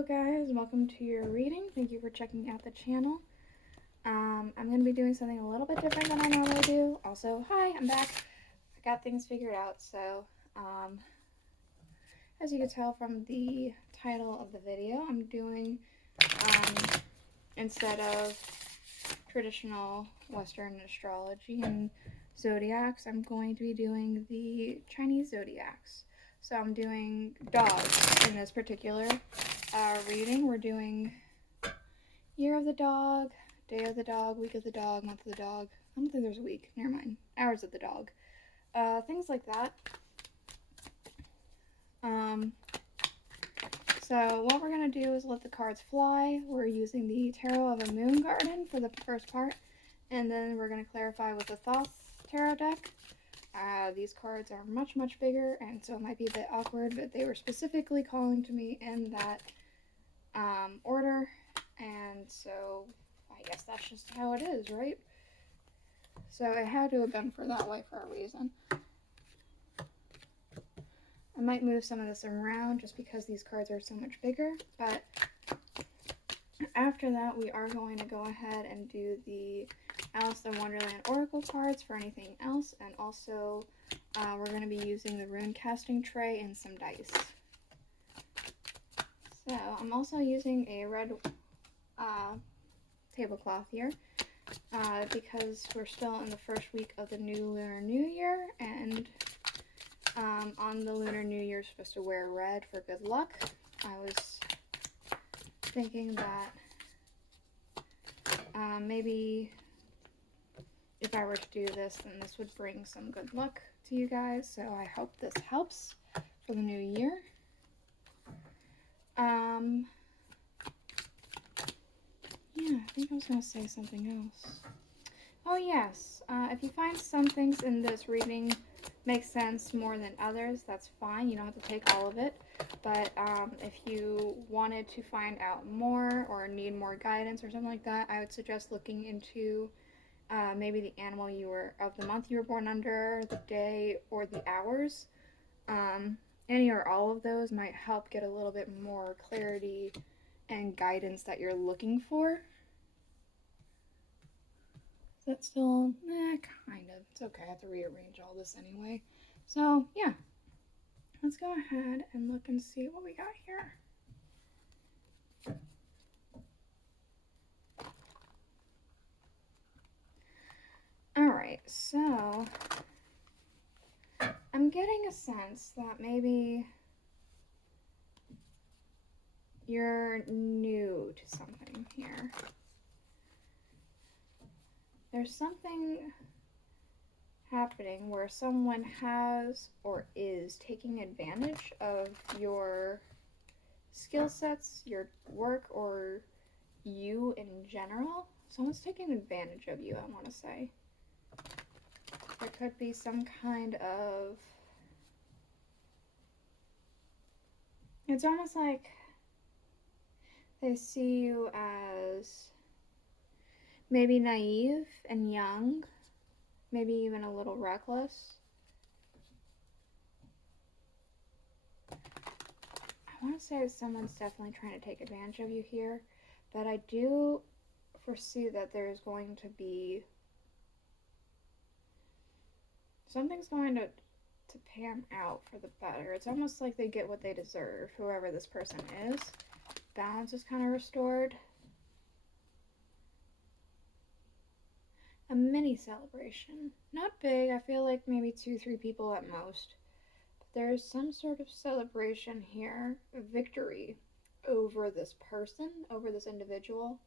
Hello guys, welcome to your reading. Thank you for checking out the channel. I'm going to be doing something a little bit different than I normally do. Also, hi, I'm back. I got things figured out, so as you can tell from the title of the video, I'm doing, instead of traditional Western astrology and zodiacs, I'm going to be doing the Chinese zodiacs. So I'm doing dogs in this particular reading. We're doing year of the dog, day of the dog, week of the dog, month of the dog. I don't think there's a week. Never mind. Hours of the dog. Things like that. So what we're going to do is let the cards fly. We're using the Tarot of a Moon Garden for the first part. And then we're going to clarify with the Thoth Tarot deck. These cards are much, much bigger, and so it might be a bit awkward, but they were specifically calling to me in that order, and so I guess that's just how it is, right? So it had to have been for that way for a reason. I might move some of this around just because these cards are so much bigger, but after that we are going to go ahead and do the Aleister Wonderland Oracle cards for anything else, and also we're going to be using the rune casting tray and some dice. So I'm also using a red tablecloth here because we're still in the first week of the new Lunar New Year, and on the Lunar New Year you're supposed to wear red for good luck. I was thinking that maybe if I were to do this, then this would bring some good luck to you guys, so I hope this helps for the new year. Yeah, I think I was going to say something else. Oh yes, if you find some things in this reading make sense more than others, that's fine. You don't have to take all of it, but if you wanted to find out more or need more guidance or something like that, I would suggest looking into maybe the animal of the month you were born under, the day, or the hours. Any or all of those might help get a little bit more clarity and guidance that you're looking for. Is that still, kind of. It's okay, I have to rearrange all this anyway. So, yeah. Let's go ahead and look and see what we got here. Alright, so I'm getting a sense that maybe you're new to something here. There's something happening where someone has or is taking advantage of your skill sets, your work, or you in general. Someone's taking advantage of you, I want to say. There could be some kind of... It's almost like they see you as maybe naive and young, maybe even a little reckless. I want to say someone's definitely trying to take advantage of you here, but I do foresee that there's going to be something's going to pan out for the better. It's almost like they get what they deserve, whoever this person is. Balance is kind of restored. A mini celebration. Not big, I feel like maybe 2-3 people at most. But there's some sort of celebration here, a victory over this person, over this individual,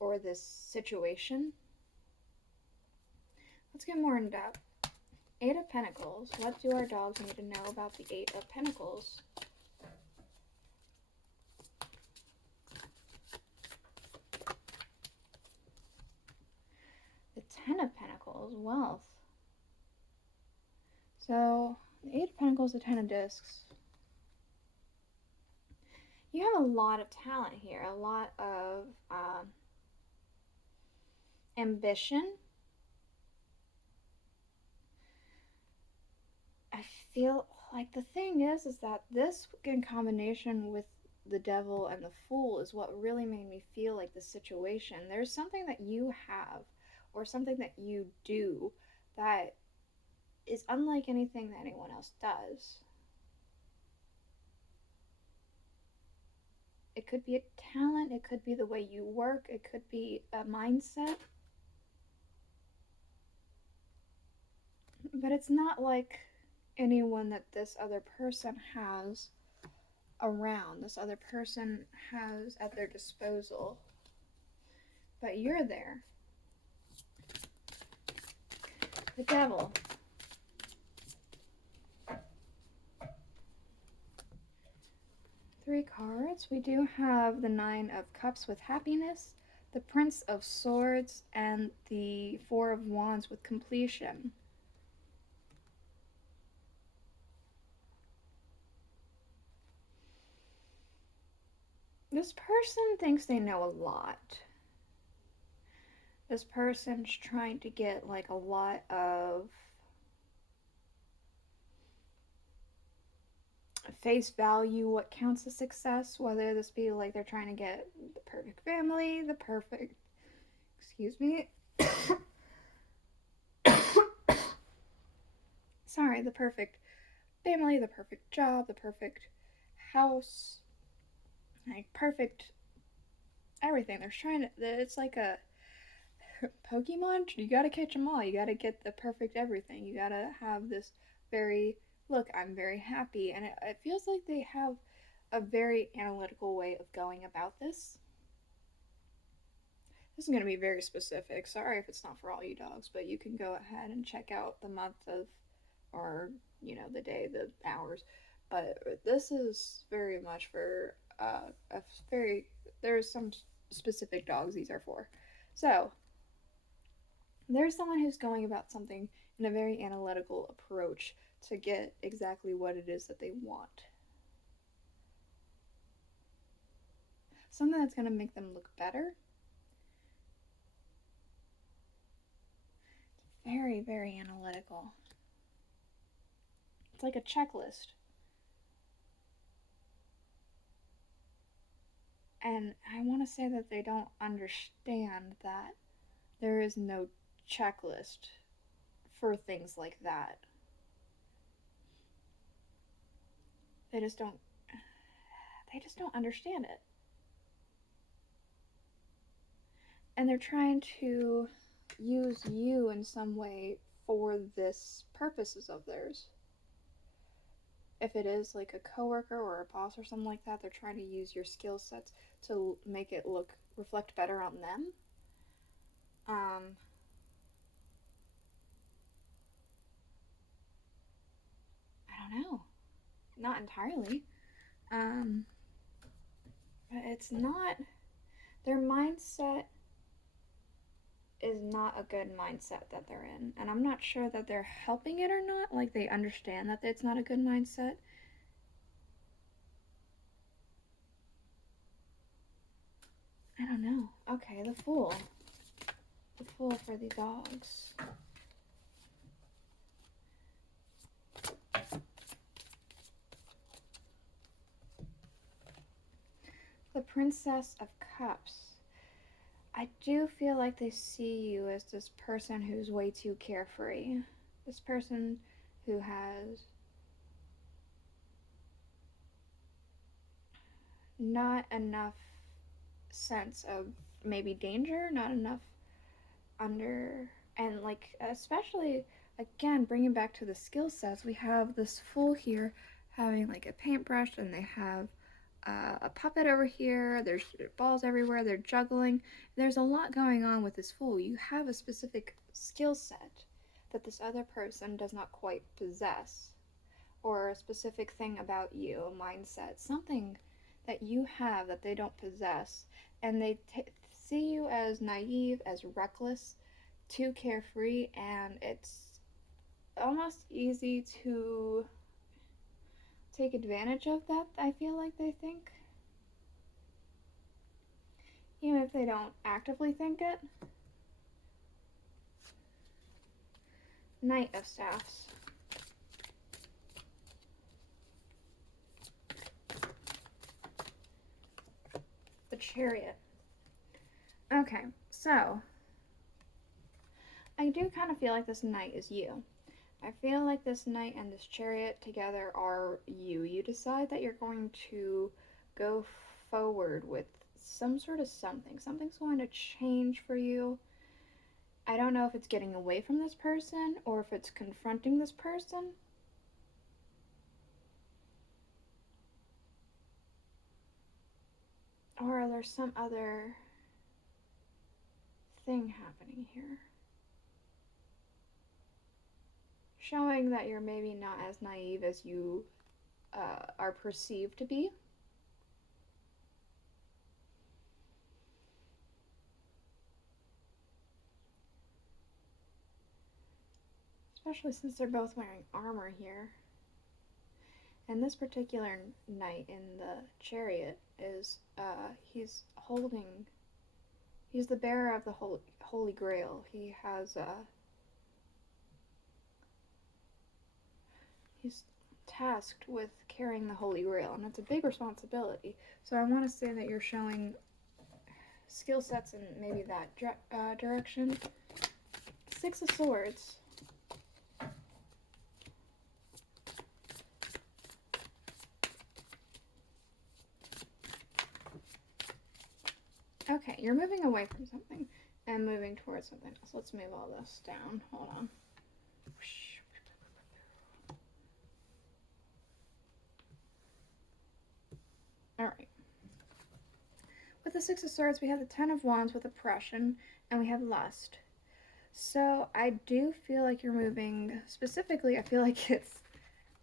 or this situation. Let's get more in depth. 8 of Pentacles. What do our dogs need to know about the 8 of Pentacles? The 10 of Pentacles. Wealth. So, the 8 of Pentacles, the 10 of Discs. You have a lot of talent here. A lot of ambition. I feel like the thing is that this in combination with the devil and the fool is what really made me feel like the situation. There's something that you have or something that you do that is unlike anything that anyone else does. It could be a talent, it could be the way you work, it could be a mindset. But it's not like anyone that this other person has around, this other person has at their disposal. But you're there. The devil. Three cards. We do have the Nine of Cups with happiness, the Prince of Swords, and the Four of Wands with completion. This person thinks they know a lot. This person's trying to get like a lot of face value, what counts as success, whether this be like they're trying to get the perfect family, the perfect, excuse me, sorry, the perfect family, the perfect job, the perfect house, like perfect everything. They're trying to, it's like a Pokemon, you gotta catch them all, you gotta get the perfect everything, you gotta have this very, look, I'm very happy, and it feels like they have a very analytical way of going about this. This is going to be very specific. Sorry if it's not for all you dogs, but you can go ahead and check out the month of, or, you know, the day, the hours. But this is very much for a very, there's some specific dogs these are for. So, there's someone who's going about something in a very analytical approach to get exactly what it is that they want. Something that's going to make them look better. Very, very analytical. It's like a checklist. And I want to say that they don't understand that there is no checklist for things like that. They just don't understand it. And they're trying to use you in some way for this purposes of theirs. If it is like a coworker or a boss or something like that, they're trying to use your skill sets to make it reflect better on them. I don't know. Not entirely. But it's not, their mindset is not a good mindset that they're in. And I'm not sure that they're helping it or not. Like, they understand that it's not a good mindset. I don't know. Okay, the Fool. The Fool for the dogs. The Princess of Cups. I do feel like they see you as this person who's way too carefree. This person who has not enough sense of maybe danger, not enough and like, especially, again, bringing back to the skill sets, we have this Fool here having like a paintbrush, and they have a puppet over here, there's balls everywhere, they're juggling. There's a lot going on with this Fool. You have a specific skill set that this other person does not quite possess, or a specific thing about you, a mindset, something that you have that they don't possess, and they see you as naive, as reckless, too carefree, and it's almost easy to take advantage of that, I feel like they think. Even if they don't actively think it. Knight of Staffs. Chariot. Okay, so I do kind of feel like this Knight is you. I feel like this Knight and this Chariot together are you. You decide that you're going to go forward with some sort of something. Something's going to change for you. I don't know if it's getting away from this person or if it's confronting this person. Or there's some other thing happening here. Showing that you're maybe not as naive as you are perceived to be. Especially since they're both wearing armor here. And this particular knight in the chariot is, he's the bearer of the Holy Grail. He has, he's tasked with carrying the Holy Grail, and it's a big responsibility. So I want to say that you're showing skill sets in maybe that direction. Six of Swords. Okay, you're moving away from something and moving towards something else. Let's move all this down. Hold on. Alright. With the Six of Swords, we have the Ten of Wands with oppression, and we have lust. So I do feel like you're moving, specifically, I feel like it's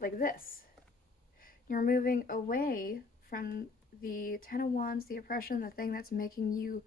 like this. You're moving away from the Ten of Wands, the oppression, the thing that's making you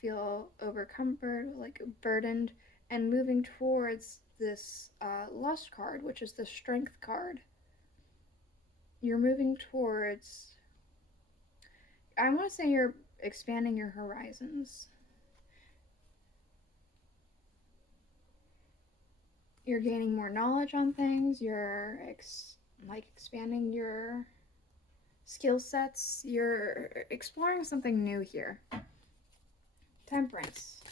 feel overcumbered, like burdened, and moving towards this lust card, which is the strength card. You're moving towards, I want to say you're expanding your horizons. You're gaining more knowledge on things. You're expanding your skill sets. You're exploring something new here. Temperance.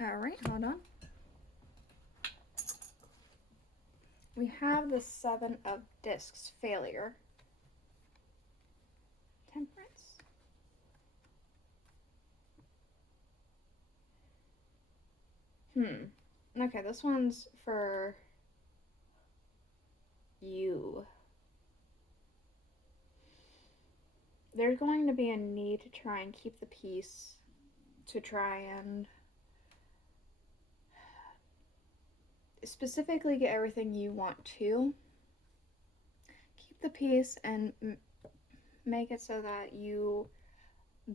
Alright, hold on. We have the Seven of Discs, failure. Temperance. Okay, this one's for you. There's going to be a need to try and keep the peace, to try and specifically get everything you want to. Keep the peace and make it so that you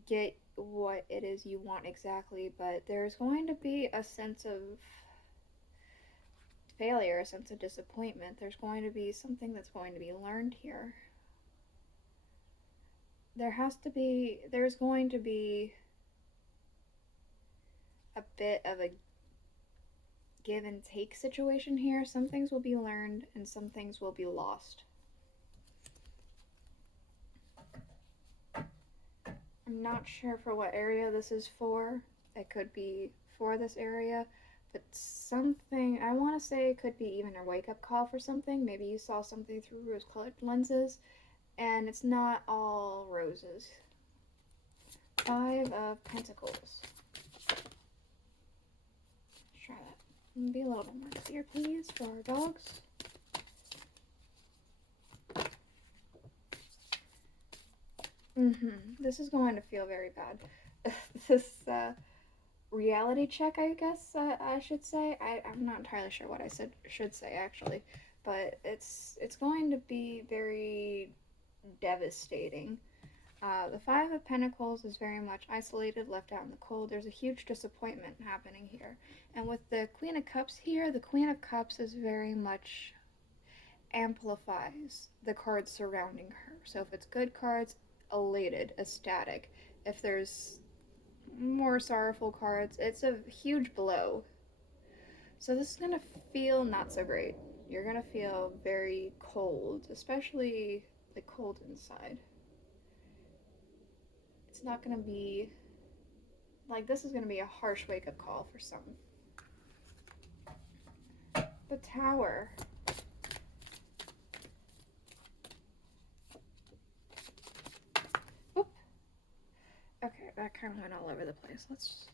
get what it is you want exactly, but there's going to be a sense of failure, a sense of disappointment. There's going to be something that's going to be learned here. There's going to be a bit of a give and take situation here. Some things will be learned and some things will be lost. I'm not sure for what area this is for. It could be for this area, but something, I want to say it could be even a wake-up call for something. Maybe you saw something through rose-colored lenses, and it's not all roses. Five of Pentacles. Let's try that. Be a little bit more clear, please, for our dogs. This is going to feel very bad. This reality check, I guess I should say. I'm not entirely sure what I should say actually, but it's going to be very devastating. The Five of Pentacles is very much isolated, left out in the cold. There's a huge disappointment happening here. And with the Queen of Cups here, the Queen of Cups is very much amplifies the cards surrounding her. So if it's good cards, elated, ecstatic. If there's more sorrowful cards, it's a huge blow. So this is going to feel not so great. You're going to feel very cold, especially the cold inside. It's not going to be, like, this is going to be a harsh wake-up call for some. The Tower. Oop. Okay, that kind of went all over the place. Let's...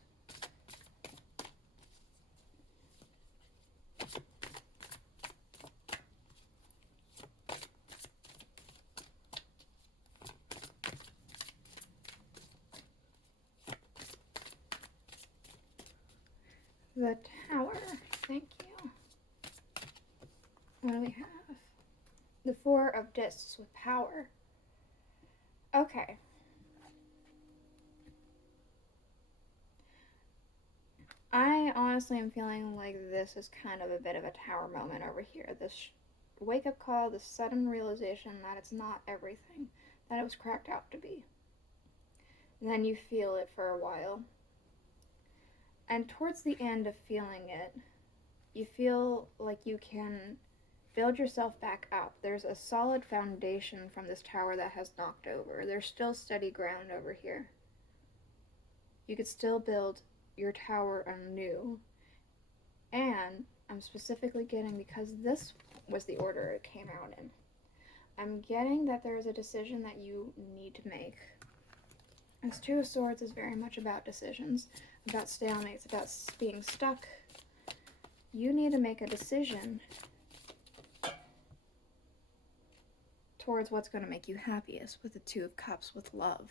The Tower. Thank you. What do we have? The Four of Discs with power. Okay. I honestly am feeling like this is kind of a bit of a Tower moment over here. This wake-up call, this sudden realization that it's not everything that it was cracked out to be. And then you feel it for a while. And towards the end of feeling it, you feel like you can build yourself back up. There's a solid foundation from this tower that has knocked over. There's still steady ground over here. You could still build your tower anew. And I'm specifically getting, because this was the order it came out in, I'm getting that there is a decision that you need to make. This Two of Swords is very much about decisions, about stalemates, about being stuck. You need to make a decision towards what's going to make you happiest with the Two of Cups, with love.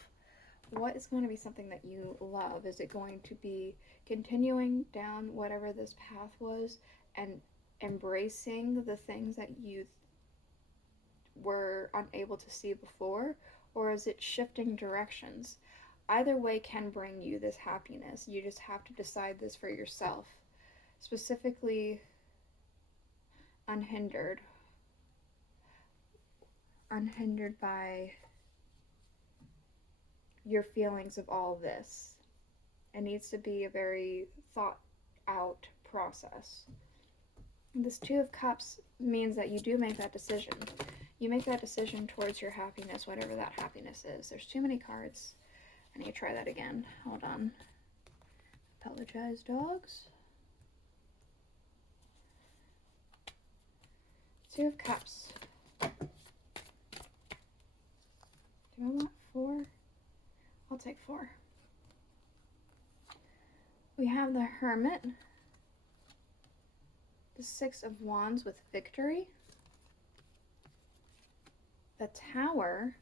What is going to be something that you love? Is it going to be continuing down whatever this path was and embracing the things that you were unable to see before? Or is it shifting directions? Either way can bring you this happiness. You just have to decide this for yourself. Specifically, unhindered. Unhindered by your feelings of all this. It needs to be a very thought out process. This Two of Cups means that you do make that decision. You make that decision towards your happiness, whatever that happiness is. There's too many cards. I need to try that again. Hold on. Apologize, dogs. Two of Cups. Do I want 4? I'll take 4. We have the Hermit. The Six of Wands with victory. The Tower.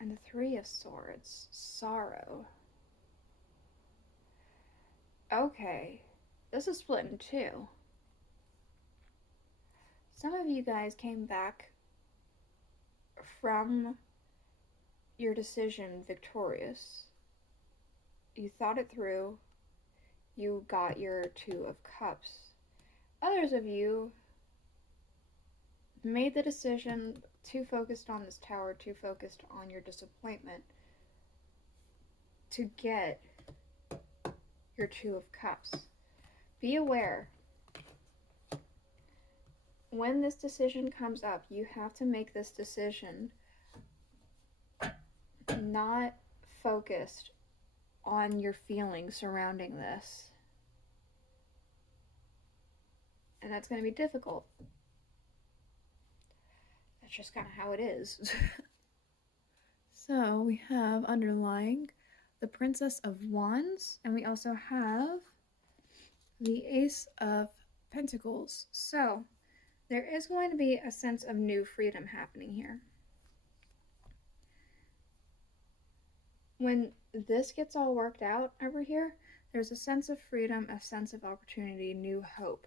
And the Three of Swords, sorrow. Okay, this is split in two. Some of you guys came back from your decision victorious. You thought it through. You got your Two of Cups. Others of you made the decision too focused on this tower, too focused on your disappointment to get your Two of Cups. Be aware. When this decision comes up, you have to make this decision not focused on your feelings surrounding this. And that's going to be difficult. That's just kind of how it is. So we have underlying the Princess of Wands, and we also have the Ace of Pentacles. So there is going to be a sense of new freedom happening here. When this gets all worked out over here, there's a sense of freedom, a sense of opportunity, new hope.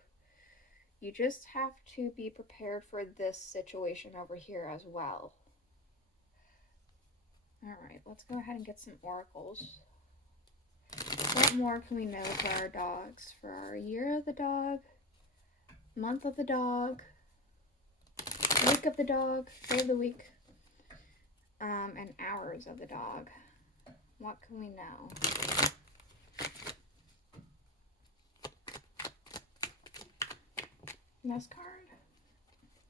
You just have to be prepared for this situation over here as well. Alright, let's go ahead and get some oracles. What more can we know for our dogs? For our year of the dog, month of the dog, week of the dog, day of the week, and hours of the dog. What can we know? Next card.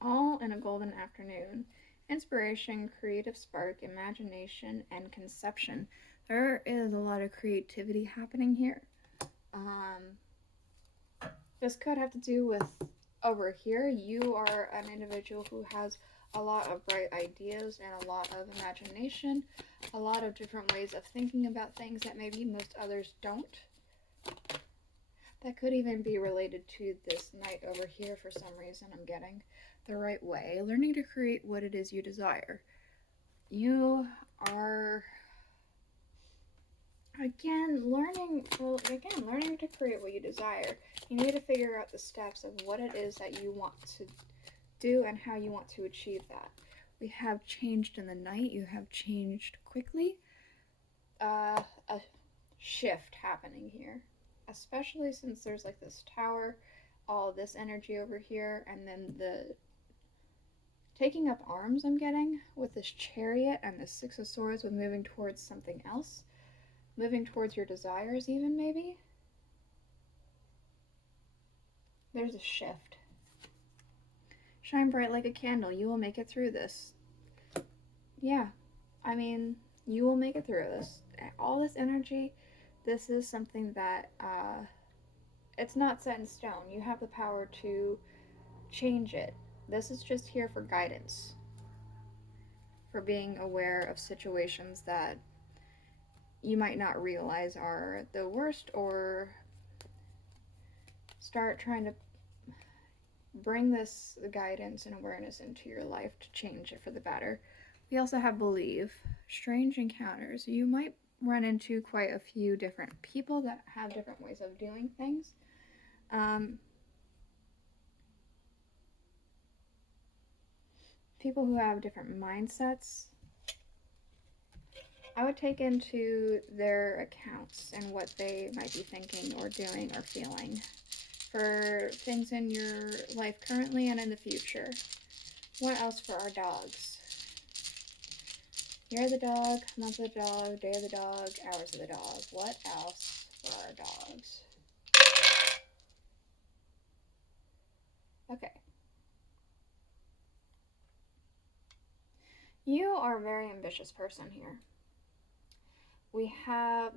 All in a golden afternoon. Inspiration, creative spark, imagination, and conception. There is a lot of creativity happening here. This could have to do with over here. You are an individual who has a lot of bright ideas and a lot of imagination, a lot of different ways of thinking about things that maybe most others don't. That could even be related to this knight over here for some reason. I'm getting the right way. Learning to create what it is you desire. You are learning to create what you desire. You need to figure out the steps of what it is that you want to do and how you want to achieve that. We have changed in the night. You have changed quickly. A shift happening here, especially since there's like this tower, all this energy over here, and then the taking up arms I'm getting with this chariot and the Six of Swords with moving towards something else, moving towards your desires even maybe. There's a shift. Shine bright like a candle. You will make it through this. Yeah, I mean, you will make it through this. All this energy, this is something that it's not set in stone. You have the power to change it. This is just here for guidance, for being aware of situations that you might not realize are the worst, or start trying to bring this guidance and awareness into your life to change it for the better. We also have believe. Strange encounters. You might run into quite a few different people that have different ways of doing things. People who have different mindsets. I would take into their accounts and what they might be thinking or doing or feeling for things in your life currently and in the future. What else for our dogs? Year of the dog, month of the dog, day of the dog, hours of the dog. What else for our dogs? Okay. You are a very ambitious person here.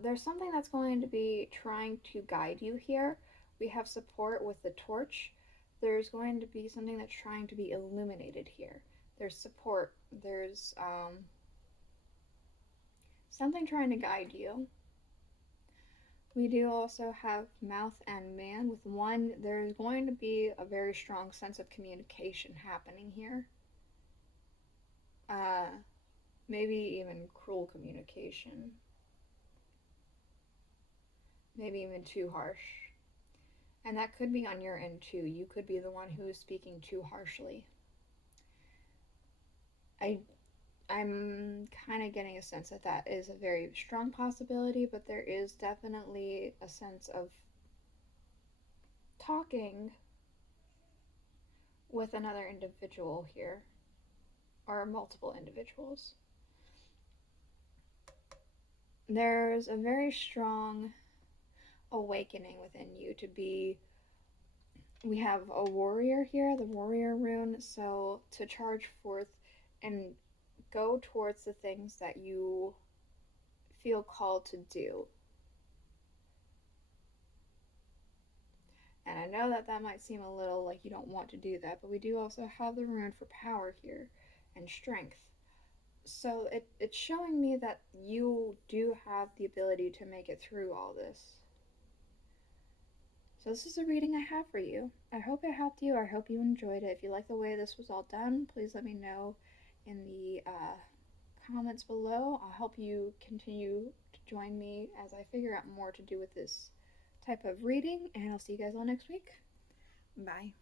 There's something that's going to be trying to guide you here. We have support with the torch. There's going to be something that's trying to be illuminated here. There's support. There's something trying to guide you. We do also have mouth and man. With one, there's going to be a very strong sense of communication happening here. Maybe even cruel communication. Maybe even too harsh. And that could be on your end too. You could be the one who is speaking too harshly. I'm kind of getting a sense that that is a very strong possibility, but there is definitely a sense of talking with another individual here, or multiple individuals. There's a very strong awakening within you to be. We have a warrior here, the warrior rune, so to charge forth and go towards the things that you feel called to do. And I know that that might seem a little like you don't want to do that, but we do also have the rune for power here and strength. So it's showing me that you do have the ability to make it through all this. So this is a reading I have for you. I hope it helped you. I hope you enjoyed it. If you like the way this was all done, please let me know in the comments below. I'll help you continue to join me as I figure out more to do with this type of reading, and I'll see you guys all next week. Bye.